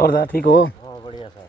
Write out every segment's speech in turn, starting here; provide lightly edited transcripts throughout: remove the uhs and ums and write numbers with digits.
और दा ठीक हो? हाँ बढ़िया सर।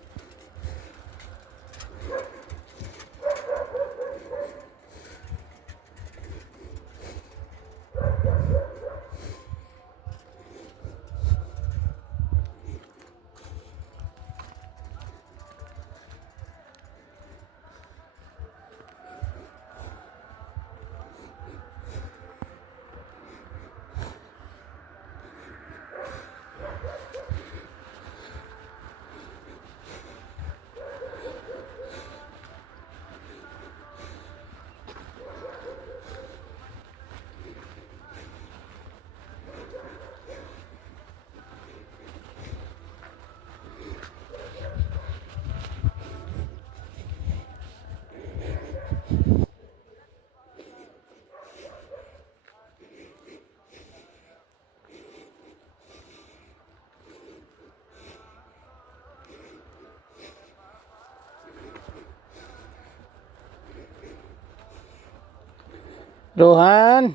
रोहन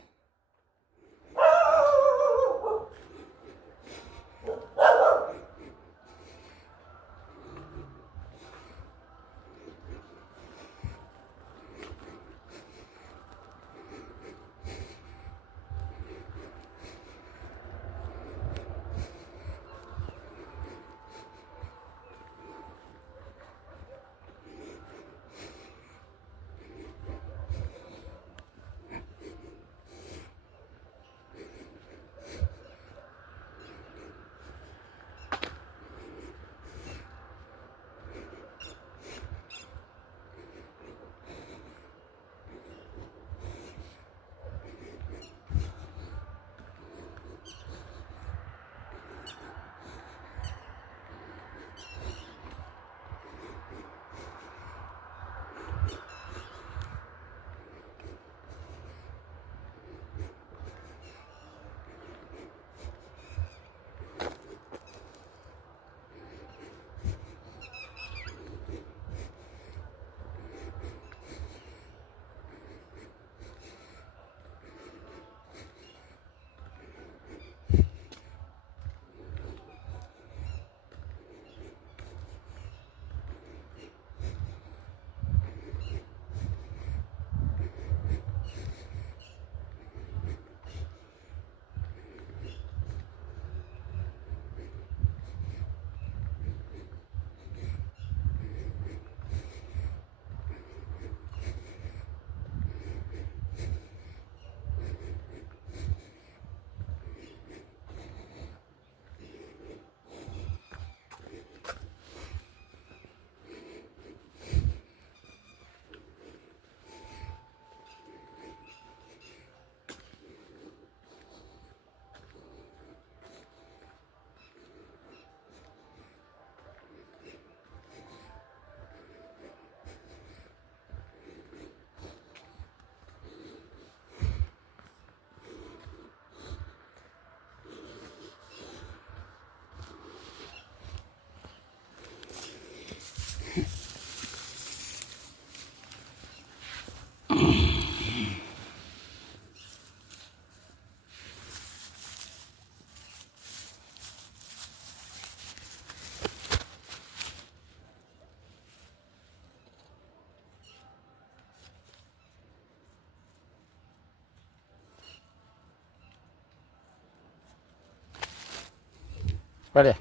पढ़े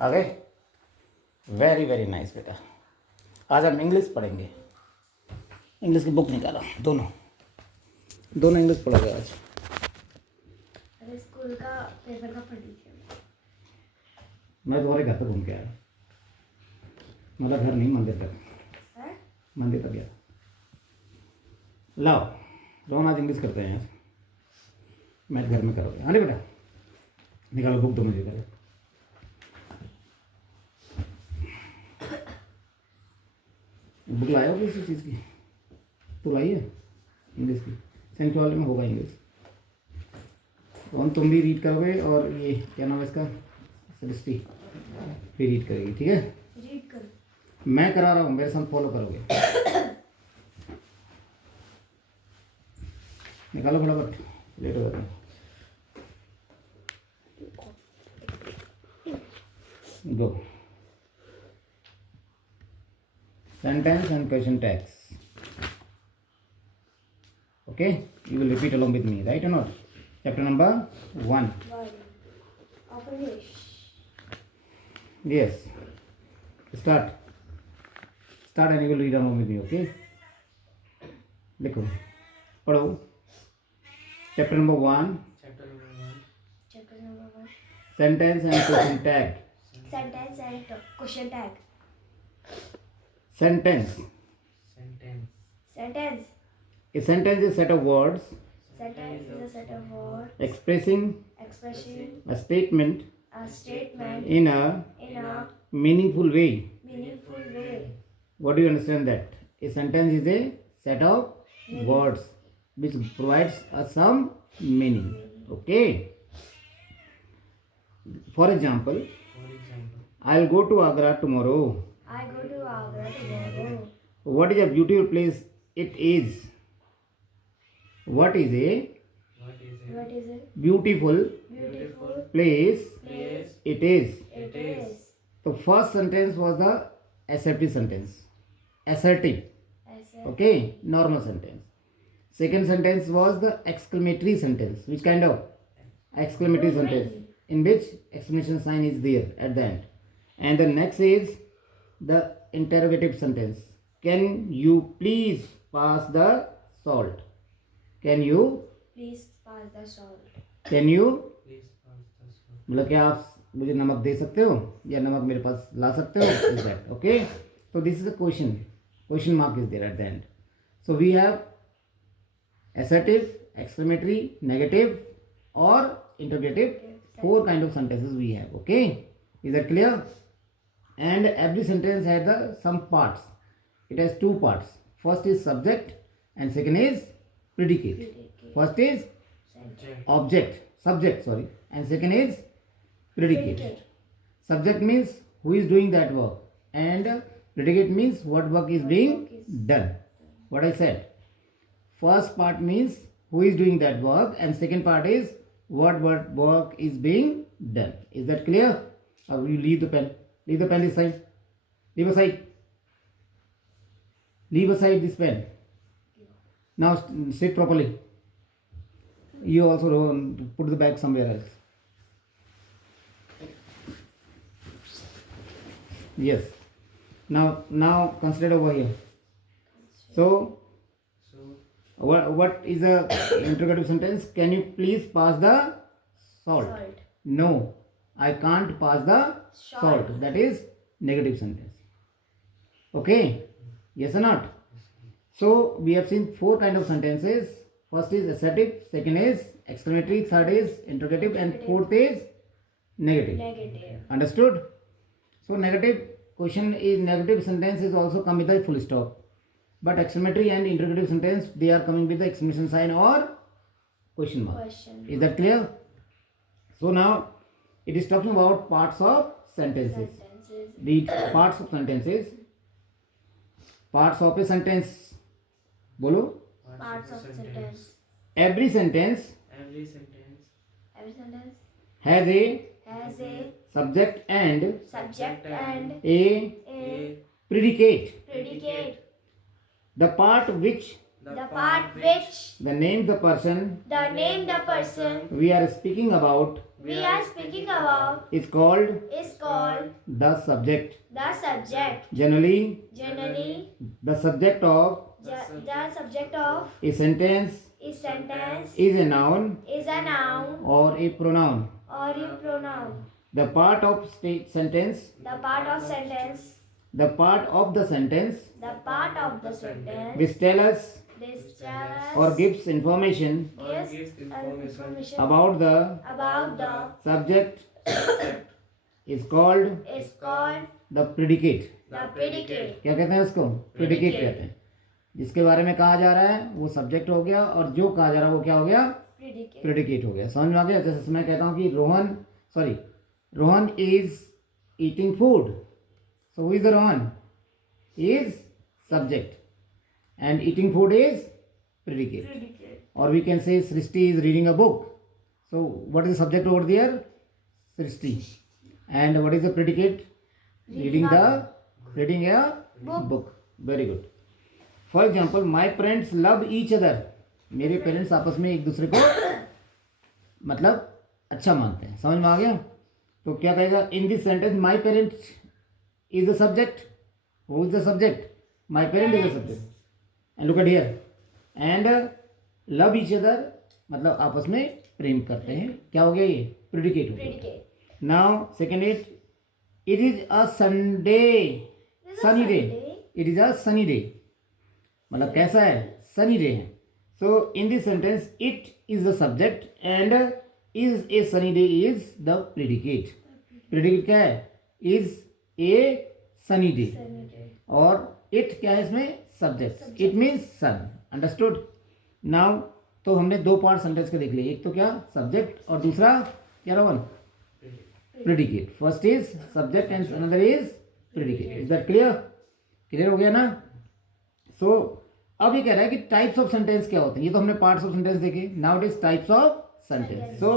आ गए। वेरी वेरी नाइस बेटा। आज हम इंग्लिश पढ़ेंगे। इंग्लिश की बुक निकालो, दोनों दोनों इंग्लिश पढ़ोगे आज। अरे स्कूल का पेपर का पढ़ लीजिए। मैं तुम्हारे घर तक घूम के आया, मतलब घर नहीं, मंदिर तक। हैं? मंदिर तक गया। लाओ रोहन, आज इंग्लिश करते हैं यार। मैथ घर में करोगे। हाँ बेटा, निकालो बुक, दो मुझे करो। बुक लाया हो किसी चीज़ की? तो लाई है इंग्लिश की। सेंट्रल वाले में होगा इंग्लिश। रोहन तुम भी रीड करोगे, और ये क्या नाम है इसका, सृष्टि भी रीड करेगी, ठीक है? रीड करो। मैं करा रहा हूँ, मेरे साथ फॉलो करोगे। निकालो फटाफट, लेट हो जाता है। गो। Sentence and question tags. Okay, you will repeat along with me, right or not? Chapter number 1. Of English. Yes. Start and you will read along with me, okay? देखो पढ़ो। Chapter number 1. Chapter number 1. Sentence and question tag. Sentence and question tag. Sentence. Sentence. A sentence is a set of words Sentence is a set of words expressing expressing a statement a statement in a in a meaningful way. meaningful way. What do you understand that? A sentence is a set of words which provides us some meaning. Okay. For example, I'll go to Agra tomorrow. I go to Agra tomorrow. What is a beautiful place it is? What is a What is it? beautiful Beautiful place place it is? it is. The first sentence was the assertive sentence. Assertive. Asset. Okay, normal sentence. Second sentence was the exclamatory sentence. Which kind of exclamatory sentence? In which exclamation sign is there at the end. And the next is the interrogative sentence. Can you please pass the salt? Can you? Please pass the salt. Can you? मतलब क्या आप मुझे नमक दे सकते हो, या नमक मेरे पास ला सकते हो? Is that okay? So this is a question. Question mark is there at the end. So we have assertive, exclamatory, negative, or interrogative. 4 kind of sentences we have. Okay, is that clear? And every sentence has some parts. It has 2 parts. First is subject and second is predicate. First is subject, and second is predicate. Subject means who is doing that work, and predicate means what work is being done. What I said, first part means who is doing that work, and second part is what work is being done. Is that clear? Or you leave the pen this side. Leave aside this pen. Now sit properly. You also put the bag somewhere else. Yes. Now consider over here. So what is the interrogative sentence? Can you please pass the salt? No, I can't pass the salt. That is negative sentence. Okay, yes or not? So we have seen 4 kind of sentences. First is assertive, second is exclamatory, third is interrogative, and fourth is negative. Understood? So negative sentence is also come with a full stop. But exclamatory and interrogative sentence, they are coming with the exclamation sign or question mark. Is that clear? So now it is talking about parts of sentences. The parts of sentences. Parts of a sentence. Bolo. Parts of sentence. Every sentence Every sentence Every sentence has a has a subject and subject and a a predicate. predicate. The part which The part which the name the person the name the person we are speaking about we are speaking about is called is called the subject. the subject. Generally, Generally, the subject of the subject of a sentence is is a noun is a noun or a pronoun. or a pronoun. The part of sentence, The part of sentence, the part of the sentence the part of the sentence which tell us this tells or gives information gives gives information about the about the subject is called is called the predicate. the predicate. क्या कहते हैं उसको? Predicate कहते हैं. जिसके बारे में कहा जा रहा है वो सब्जेक्ट हो गया और जो कहा जा रहा है वो क्या हो गया? Predicate. प्रेडिकेट हो गया. समझ में आ गया? जैसे मैं कहता हूँ कि Rohan is eating food. So who is the Rohan? Is subject and eating food is predicate. Predicate. Or we can say Srishti is reading a book. So what is the subject over there? Srishti. And what is the predicate? Reading a book. Very good. For example, my parents love each other. मेरे parents आपस में एक दूसरे को मतलब अच्छा मानते हैं. समझ में आ गया? तो क्या कहेगा? In this sentence, my parents is the subject. Who is the subject? My parent is the subject. And look at here. And love each other मतलब आपस में प्रेम करते हैं. क्या हो गया ये? प्रेडिकेट हो गया. Predicate. Now second it is a Sunday. This is a sunny day. Sunday. It is a sunny day मतलब कैसा है? सनी डे है. So in this sentence it is the subject and is a sunny day is the predicate. Predicate क्या है? Is a sunny day. Sunny day. और it क्या है इसमें? Subject. It means sun. Understood? Now तो हमने दो पार्ट सेंटेंस के देख लिए. एक तो क्या? सब्जेक्ट और दूसरा क्या Rohan? Predicate. First is subject and another is predicate. Is that clear? Clear हो गया ना? सो अब ये कह रहा है कि टाइप्स ऑफ सेंटेंस क्या होते हैं. ये तो हमने पार्ट्स ऑफ सेंटेंस देखे. Now it is types of sentence. So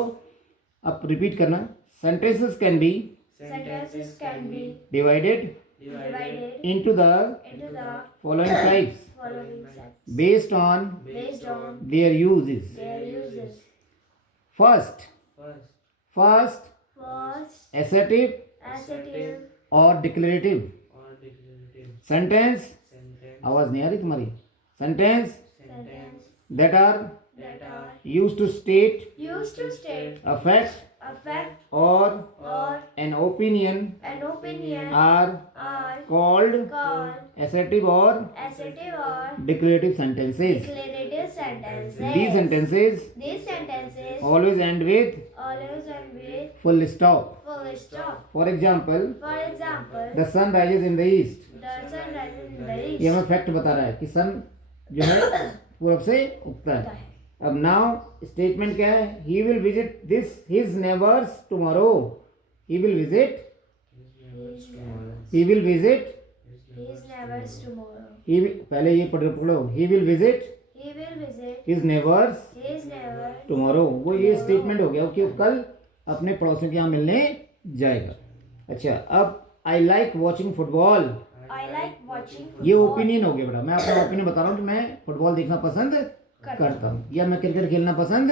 अब रिपीट करना. Sentences can be Sentences can be divided divided into the into the following types following sets based on based on their uses. their uses. First, first assertive Assertive, or declarative. or declarative Sentence, sentence आवाज नहीं आ रही तुम्हारी. Sentence sentence that are that are used to state used to state a fact a fact or or an opinion an opinion are are called called assertive or assertive or declarative sentences. declarative sentences. These sentences always end with end with full stop. full stop. For example, For example, the sun rises in the east. the sun rises in the ये east. हमें fact बता रहा है कि सन जो है पूरब से उगता है. अब नाउ स्टेटमेंट क्या है? He will visit this his neighbours tomorrow. He will visit His neighbors neighbors tomorrow. पहले ये पढ़ो. He will visit He will visit his neighbours his neighbors tomorrow. वो ये स्टेटमेंट हो गया कि वो कल अपने पड़ोसियों के यहाँ मिलने जाएगा. अच्छा, अब I like watching football. I like watching ये football. ओपिनियन हो गया बेटा. मैं अपना ओपिनियन बता रहा हूँ कि मैं फुटबॉल देखना पसंद करता हूँ या मैं क्रिकेट खेलना पसंद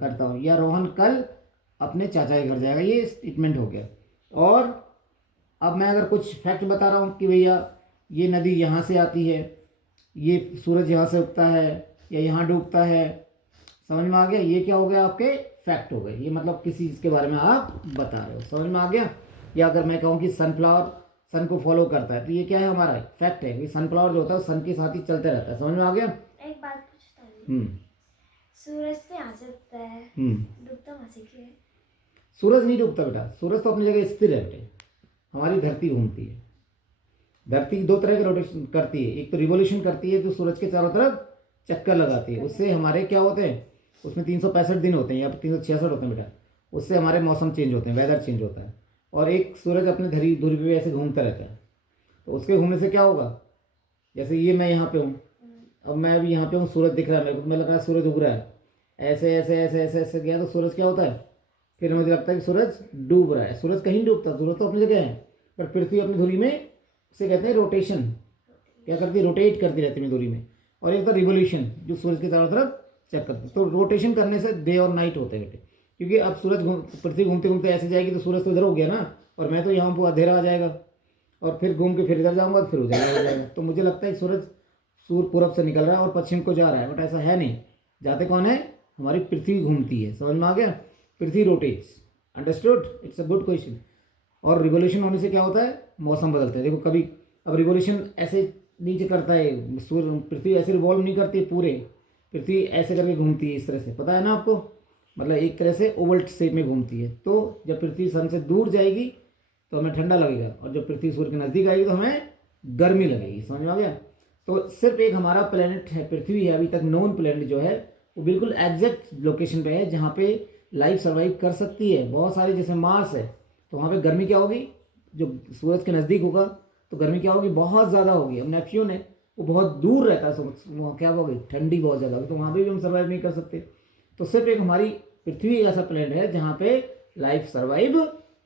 करता हूँ या रोहन कल अपने चाचा के घर जाएगा. ये स्टेटमेंट हो गया. और अब मैं अगर कुछ फैक्ट बता रहा हूँ कि भैया ये नदी यहाँ से आती है, ये सूरज यहाँ से उगता है या यहाँ डूबता है. समझ में आ गया? ये क्या हो गया? आपके फैक्ट हो गए. ये मतलब किसी चीज़ के बारे में आप बता रहे हो. समझ में आ गया? या अगर मैं कहूँ कि सनफ्लावर सन को फॉलो करता है तो ये क्या है? हमारा फैक्ट है कि सनफ्लावर जो होता है सन के साथ ही चलते रहता है. समझ में आ गया? एक बात पूछता हूँ. सूरज तो यहाँ से उगता है, डूबता वहाँ से क्यों है? सूरज नहीं डूबता बेटा. सूरज तो अपनी जगह स्थिर है बेटे. हमारी धरती घूमती है. धरती दो तरह के रोटेशन करती है. एक तो रिवोल्यूशन करती है जो सूरज के चारों तरफ चक्कर लगाती है. उससे हमारे क्या होते हैं? उसमें 365 दिन होते हैं या 366 होते हैं बेटा. उससे हमारे मौसम चेंज होते हैं, वेदर चेंज होता है. और एक सूरज अपने धुरी पे ऐसे घूमता रहता है. तो उसके घूमने से क्या होगा? जैसे ये मैं यहाँ पे हूँ, अब मैं अभी यहाँ पे हूँ, सूरज दिख रहा है मेरे को, मैं लग रहा है सूरज उग रहा है. ऐसे ऐसे ऐसे ऐसे ऐसे गया तो सूरज क्या होता है, फिर मुझे लगता है कि सूरज डूब रहा है। सूरज कहीं नहीं डूबता, सूरज तो अपनी जगह है, पर पृथ्वी अपनी धुरी में, इसे कहते हैं रोटेशन, क्या करती है, रोटेट करती रहती है धुरी में। और एक तो रिवोल्यूशन, जो सूरज के चारों तरफ चेक करते हैं। तो रोटेशन करने से डे और नाइट होते हैं बेटे, क्योंकि अब सूरज पृथ्वी घूमते घूमते ऐसे जाएगी तो सूरज तो इधर हो गया ना, और मैं तो यहाँ पर अंधेरा आ जाएगा, और फिर घूम के फिर इधर जाऊँगा, फिर उधर हो जाएगा। तो मुझे लगता है सूरज सूर्य पूरब से निकल रहा है और पश्चिम को जा रहा है, बट ऐसा है नहीं। जाते कौन है, हमारी पृथ्वी घूमती है। समझ में आ गया, पृथ्वी rotates. Understood, it's a good question. और रिवोल्यूशन होने से क्या होता है, मौसम बदलते हैं। देखो कभी अब रिवोल्यूशन ऐसे नीचे करता है, सूर्य पृथ्वी ऐसे रिवॉल्व नहीं करती है पूरे, पृथ्वी ऐसे करके घूमती है इस तरह से, पता है ना आपको, मतलब एक तरह से ओवल शेप में घूमती है। तो जब पृथ्वी सन से दूर जाएगी तो हमें ठंडा लगेगा, और जब पृथ्वी सूर्य के नज़दीक आएगी तो हमें गर्मी लगेगी। समझ में आ गया। तो सिर्फ एक हमारा प्लेनेट है, पृथ्वी है, अभी तक नोन प्लेनेट जो है वो बिल्कुल एग्जैक्ट लोकेशन पे है जहाँ पे लाइफ सर्वाइव कर सकती है। बहुत सारे जैसे मार्स है, तो वहाँ पे गर्मी क्या होगी, जो सूरज के नज़दीक होगा तो गर्मी क्या होगी, बहुत ज़्यादा होगी। अब नेपच्यून है, वो बहुत दूर रहता है, वहाँ क्या होगी, ठंडी बहुत ज़्यादा होगी, तो वहाँ पे भी हम सर्वाइव नहीं कर सकते। तो सिर्फ एक हमारी पृथ्वी एक ऐसा प्लेनेट है जहाँ पे लाइफ सर्वाइव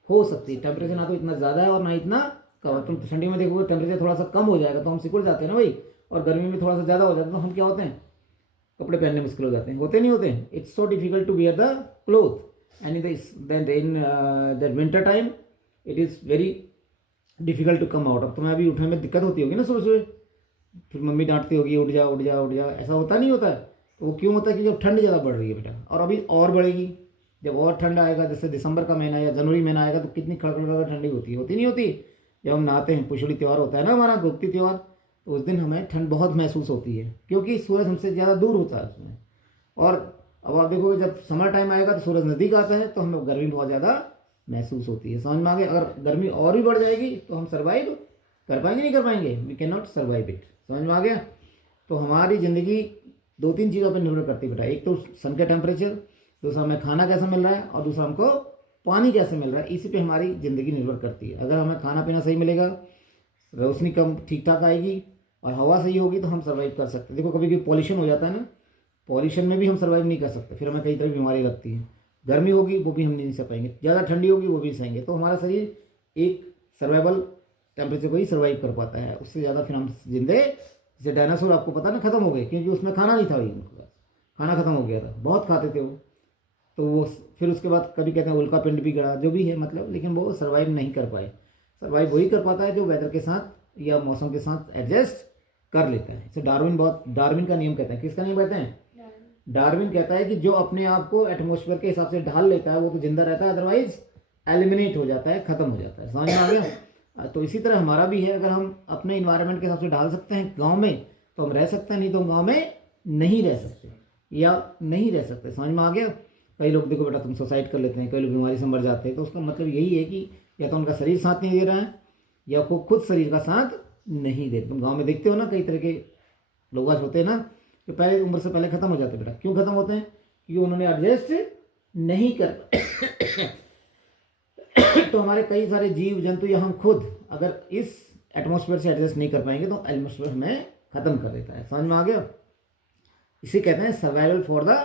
हो सकती है। टेम्परेचर ना तो इतना ज़्यादा है और ना इतना कम। तुम ठंडी में देखोगे टेम्परेचर थोड़ा सा कम हो जाएगा तो हम सिकुड़ जाते हैं ना भाई, और गर्मी में थोड़ा सा ज़्यादा हो जाता है तो हम क्या होते हैं, कपड़े पहनने मुश्किल हो जाते हैं, होते नहीं होते। It's so difficult to wear the cloth and in the winter time it is very difficult to come out. अब तुम्हें अभी उठने में दिक्कत होती होगी ना सुबह सुबह, फिर मम्मी डांटती होगी, उठ जा उठ जा उठ जा, ऐसा होता नहीं होता है। तो वो क्यों होता है कि जब ठंड ज़्यादा बढ़ रही है बेटा, और अभी और बढ़ेगी। जब और ठंड आएगा, जैसे दिसंबर का महीना या जनवरी महीना आएगा, तो कितनी कड़कड़ ठंडी होती नहीं होती। जब हम नहाते हैं, पुष्करणी त्यौहार होता है ना हमारा, गुप्ती त्यौहार, तो उस दिन हमें ठंड बहुत महसूस होती है, क्योंकि सूरज हमसे ज़्यादा दूर होता है उसमें। और अब आप देखोगे जब समर टाइम आएगा तो सूरज नज़दीक आता है तो हमें गर्मी बहुत ज़्यादा महसूस होती है। समझ में आ गया। अगर गर्मी और भी बढ़ जाएगी तो हम सर्वाइव कर पाएंगे, नहीं कर पाएंगे, we can not survive it. समझ में आ गया। तो हमारी ज़िंदगी 2-3 चीज़ों पर निर्भर करती है बेटा, एक तो सन का टेम्परेचर, दूसरा हमें खाना कैसा मिल रहा है, और दूसरा हमको पानी कैसे मिल रहा है। इसी पे हमारी ज़िंदगी निर्भर करती है। अगर हमें खाना पीना सही मिलेगा, रोशनी कम ठीक ठाक आएगी और हवा सही होगी तो हम सर्वाइव कर सकते हैं। देखो कभी कभी पॉल्यूशन हो जाता है ना, पॉल्यूशन में भी हम सर्वाइव नहीं कर सकते, फिर हमें कई तरह की बीमारी लगती है। गर्मी होगी वो भी हम नहीं सह पाएंगे, ज़्यादा ठंडी होगी वो भी सहेंगे। तो हमारा शरीर एक सर्वाइवल टेम्परेचर को ही सर्वाइव कर पाता है, उससे ज़्यादा फिर हम जिंदे, जैसे डायनासोर आपको पता ना खत्म हो गए, क्योंकि उसमें खाना नहीं था, भाई उनके पास खाना खत्म हो गया था, बहुत खाते थे वो। तो वो फिर उसके बाद कभी कहते हैं उल्का पिंड भी गड़ा, जो भी है मतलब, लेकिन वो सर्वाइव नहीं कर पाए। सर्वाइव वही कर पाता है जो वेदर के साथ या मौसम के साथ एडजस्ट कर लेता है। जैसे डार्विन का नियम कहते हैं। किसका नियम कहते हैं? डार्विन कहता है कि जो अपने आप को एटमॉस्फेयर के हिसाब से ढाल लेता है वो तो जिंदा रहता है, अदरवाइज एलिमिनेट हो जाता है, खत्म हो जाता है। समझ में आ गया। तो इसी तरह हमारा भी है, अगर हम अपने इन्वायरमेंट के हिसाब से ढाल सकते हैं गाँव में तो हम रह सकते हैं, नहीं तो हम गाँव में नहीं रह सकते या नहीं रह सकते। समझ में आ गया। कई लोग देखो बेटा तुम सुसाइड कर लेते हैं, कई लोग बीमारी से मर जाते हैं, तो उसका मतलब यही है कि या तो उनका शरीर साथ नहीं दे रहा है या वो खुद शरीर का साथ नहीं दे। तुम गांव में देखते हो ना, कई तरह के लोग आज होते हैं ना जो पहले उम्र से पहले खत्म हो जाते हैं। बेटा क्यों खत्म होते हैं? क्योंकि उन्होंने एडजस्ट नहीं कर तो हमारे कई सारे जीव जंतु या हम खुद अगर इस एटमॉस्फेयर से एडजस्ट नहीं कर पाएंगे तो एटमॉस्फेयर हमें खत्म कर देता है। समझ में आ गया। इसे कहते हैं सर्वाइवल फॉर द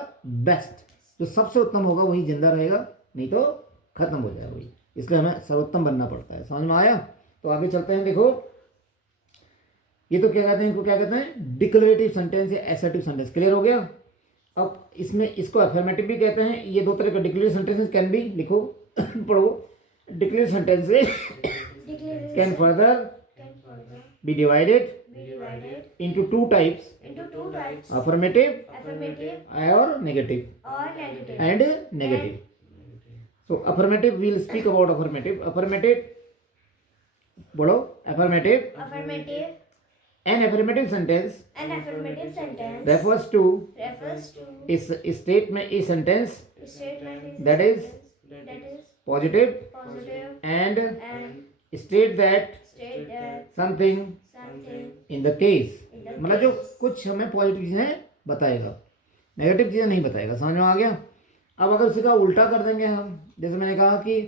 बेस्ट। जो सबसे उत्तम होगा वही जिंदा रहेगा, नहीं तो खत्म हो जाएगा वही। इसलिए हमें सर्वोत्तम बनना पड़ता है। समझ में आया। तो आगे चलते हैं। देखो ये तो क्या कहते हैं, इनको क्या कहते हैं? डिक्लेरेटिव सेंटेंस या असर्टिव सेंटेंस। क्लियर हो गया। अब इसमें इसको अफर्मेटिव भी कहते हैं। ये दो तरह का डिक्लेरेटिव सेंटेंसेस कैन बी, लिखो पढ़ो। Declarative sentences can further be divided into two types, affirmative or negative and negative. So affirmative, we'll speak about affirmative बोलो affirmative. An affirmative sentence refers to is a statement, a sentence that is positive and state that something in the case, मतलब जो कुछ हमें positive चीज़ें बताएगा, negative चीज़ें नहीं बताएगा। समझ में आ गया। अब अगर उसका उल्टा कर देंगे हम, जैसे मैंने कहा कि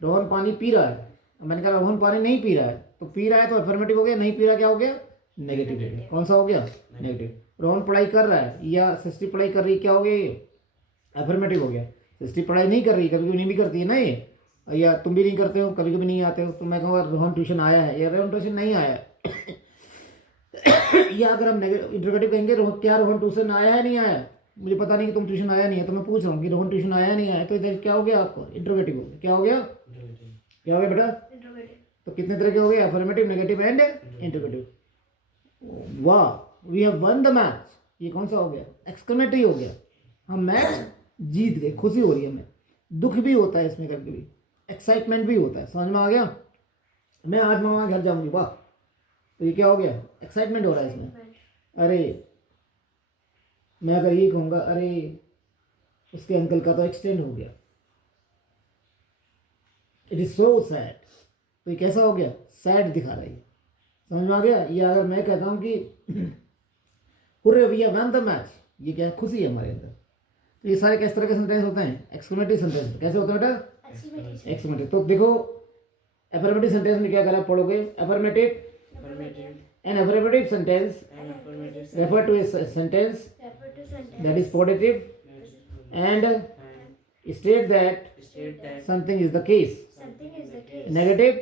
रोहन पानी पी रहा है, मैंने कहा रोहन पानी नहीं पी रहा है, तो पी रहा है तो अफर्मेटिव हो गया, नहीं पी रहा क्या हो गया? नेगेटिव हो गया। कौन सा हो गया? नेगेटिव। रोहन पढ़ाई कर रहा है या सृष्टि पढ़ाई कर रही है, क्या हो गया ये? एफर्मेटिव हो गया। सृष्टि पढ़ाई नहीं कर रही, कभी कभी नहीं भी करती है ना ये, या तुम भी नहीं करते हो, कभी कभी नहीं आते हो, तो मैं कहूँगा रोहन ट्यूशन आया है, या रोहन ट्यूशन नहीं आया है। या अगर हम इंटरोगेटिव कहेंगे रोहन, क्या रोहन ट्यूशन आया है नहीं आया, मुझे पता नहीं कि तुम ट्यूशन आया नहीं है, तो मैं पूछ रहा हूँ कि रोहन ट्यूशन आया नहीं आया, तो इधर क्या हो गया आपको, इंटरोगेटिव हो गया। क्या हो गया, क्या हो गया बेटा? इंट्रोगेटिव। तो कितने तरह के हो गए, अफर्मेटिव, नेगेटिव एंड इंटरोगेटिव। वाह, we have won the match. ये कौन सा हो गया, एक्सक्लेमेटरी हो गया। हम मैच जीत गए, खुशी हो रही है हमें, दुख भी होता है इसमें, कभी कभी एक्साइटमेंट भी होता है। समझ में आ गया? मैं आज मामा घर जाऊंगी, वाह, तो ये क्या हो गया, एक्साइटमेंट हो रहा है इसमें। अरे मैं अगर ये कहूँगा, अरे उसके अंकल का तो एक्सीडेंट हो गया, इट इज सो सैड, तो ये कैसा हो गया, सैड दिखा रहा है। समझ में आ गया? या अगर मैं कहता हूँ कि hurray we have won the match, ये क्या है, खुशी है हमारे अंदर। तो ये सारे किस तरह के सेंटेंस होते हैं, एक्सक्लेमेटरी सेंटेंस। कैसे होते हैं बेटा, एक्सक्लेमेटरी। तो देखो एफर्मेटिव सेंटेंस में क्या करा, पढ़ोगे, affirmative, an affirmative sentence refer to a sentence that is positive and state that something is the case. Negative,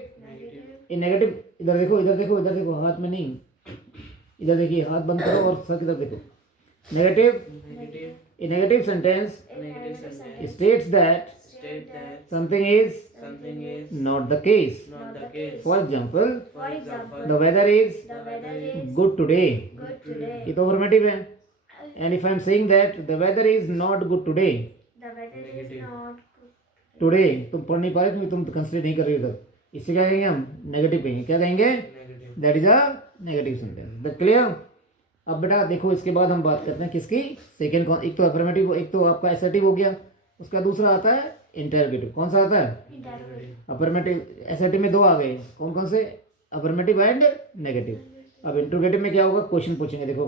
in negative, इधर देखो, इधर देखो, इधर देखो, हाथ में नहीं, इधर देखिए, हाथ बंद करो और सर इधर देखो। Negative, a negative sentence states that something is not the case. For example, the weather is good today. ये तो affirmative है। And if I am saying that the weather is not good today, today तुम पढ़ नहीं पा रहे क्योंकि तुम कंसिडर नहीं कर रहे हो, इससे क्या कहेंगे हम, नेगेटिव कहेंगे। क्या कहेंगे, that is a negative sentence. The clear? अब बेटा देखो, इसके बाद हम बात करते हैं किसकी, सेकेंड। एक तो अफर्मेटिव, एक तो आपका एसर्टिव हो गया, उसका दूसरा आता है इंटरोगेटिव। कौन सा आता है, अफर्मेटिव। एसर्टिव में दो आ गए, कौन कौन से, अफर्मेटिव एंड नेगेटिव। अब इंटरोगेटिव में क्या होगा, क्वेश्चन पूछेंगे। देखो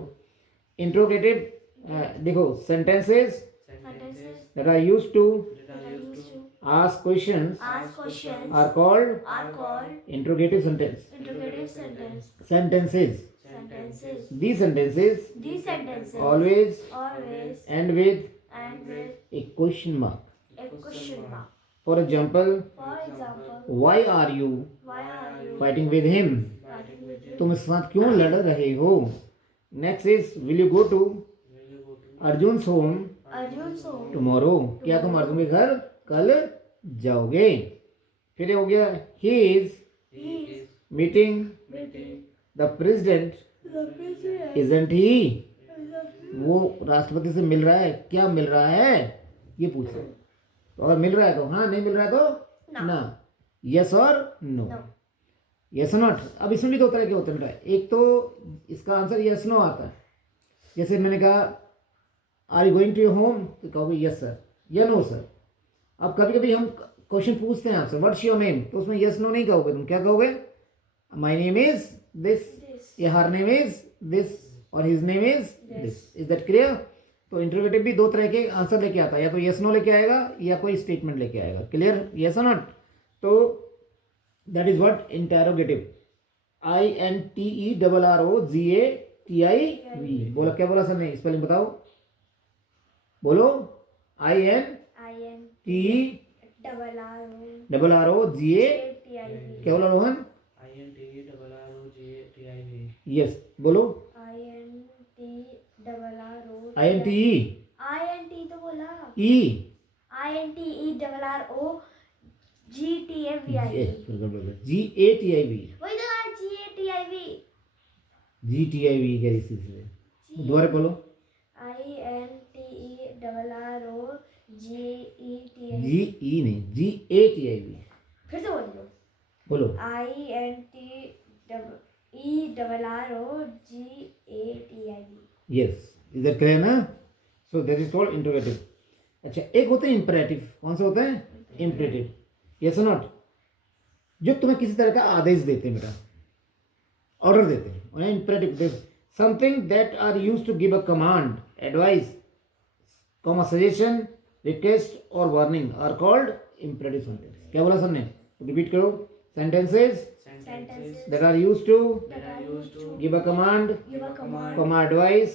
इंटरोगेटिव, देखो sentences that are used to ask questions are called interrogative sentence. Sentences. These sentences always end with a question mark. For example, why are you fighting with him? तुम इसके साथ क्यों लड़ रहे हो? Next is, will you go to Arjun's home tomorrow? क्या तुम अर्जुन के घर कल जाओगे? फिर हो गया, he is meeting the president, isn't he? वो राष्ट्रपति से मिल रहा है, क्या मिल रहा है, ये पूछो। और मिल रहा है तो हाँ, नहीं मिल रहा है तो ना, यस और नो, यस नॉट। अब इसमें भी दो तरह के होते हैं बेटा, एक तो इसका आंसर यस नो आता है। जैसे मैंने कहा, are you going to your home, तो कहोगे यस सर या नो सर। अब कभी कभी हम क्वेश्चन पूछते हैं आपसे, व्हाट्स योर नेम, तो उसमें यस नो नहीं कहोगे, तुम क्या कहोगे, माय नेम इज दिस, या हर नेम इज दिस, और his name is this. Is that clear? तो इंटरोगेटिव भी दो तरह के आंसर लेके आता है, या तो यस नो लेके आएगा या कोई स्टेटमेंट लेके आएगा। क्लियर, यस और नॉट? तो that is what interrogative. INTERROGATIV। बोला, क्या बोला सर ने, स्पेलिंग बताओ, बोलो। INTERROGATIV। क्या बोला रोहन? यस, बोलो। INTE तो बोला, E INTERROGATIV। GATIV, वही तो GATIV। GTIV क्या इसी से, दोबारा बोलो। INTERROGATIV। GE नहीं, GATIV। फिर से बोल दो, बोलो। INTERROGATIV। यस, इधर क्लियर ना? So that is called interrogative. अच्छा, एक होते हैं इंपरेटिव। कौन सा होता है, इंपरेटिव। यस और नॉट? जो तुम्हें किसी तरह का आदेश देते हैं बेटा, ऑर्डर देते हैं, उन्हें imperative. Something that are used to give a command, advice, comma suggestion, request और warning are called imperative sentence. क्या बोला सबने, रिपीट करो। Sentences that are used to give a command, comma advice,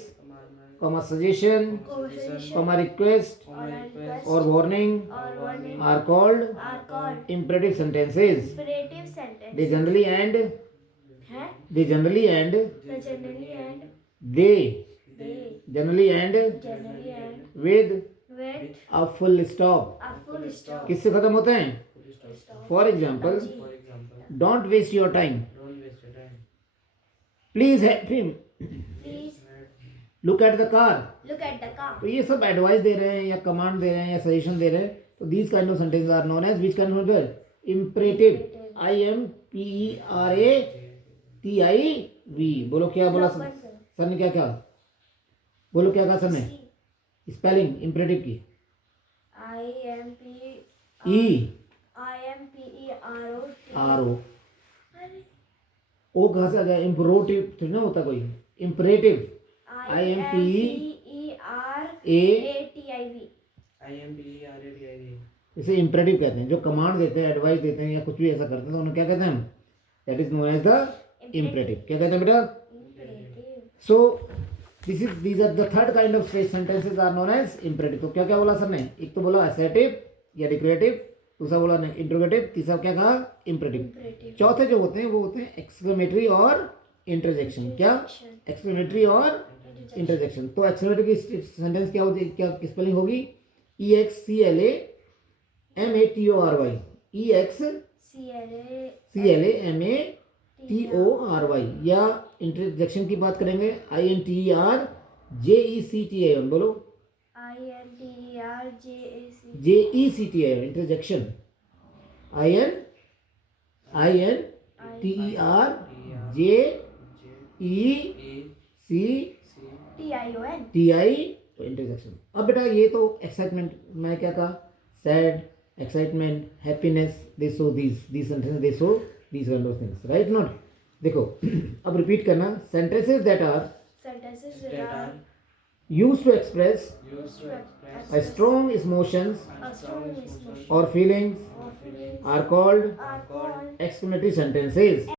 comma suggestion, conversation, comma request or a request, or warning or warning are called are called imperative sentences. imperative sentences. They generally end हैं? they generally end The generally end, they they generally end generally end with with a full stop. a full stop. किससे खत्म होते हैं? Full stop. For example, For example, don't waste your time. don't waste your time. Please help him. Please Look at the car. look at the car. तो ये सब advice दे रहे हैं या कमांड दे रहे हैं या सजेशन दे रहे हैं, तो these kind of sentence are known as which kind of imperative. IMPERATIV. बोलो क्या बोला सर ने? क्या कहा? बोलो क्या कहा सर ने? स्पेलिंग इम्परेटिव की. IMPERO. ओ कहाँ से आ गया? इम्परोटिव थोड़ी ना होता कोई. इम्परेटिव. IMPERATIV. IMPERATIV. इसे इम्परेटिव कहते हैं. जो कमांड देते हैं, एडवाइस देते हैं या कुछ भी ऐसा करते हैं तो उन्हें क्या कहते हैं हम? That is known as the imperative. क्या कहते हैं बेटा? सो these are the third kind of sentences are known as imperative. तो क्या क्या बोला सर ने? एक तो बोला assertive या declarative, दूसरा बोला interrogative, तीसरा क्या कहा? Imperative. चौथे जो होते हैं वो होते हैं exclamatory और interjection. क्या? exclamatory और interjection. तो exclamatory की सेंटेंस क्या होती है? क्या स्पेलिंग होगी? EXCLAMATORY. EXCLAMATORY. या इंटरजेक्शन की बात करेंगे INTERJECTION. बोलो JECTION. Interjection INTERJECTION. तो इंटरजेक्शन. अब बेटा ये तो एक्साइटमेंट, मैं क्या कहा? Sad, excitement, happiness, they show these sentences, they show these kind of things, right? Not. देखो अब रिपीट करना. sentences that are Sentences that are used to express Used to express a strong emotions a strong emotion or feelings or feelings are called are called exclamatory sentences.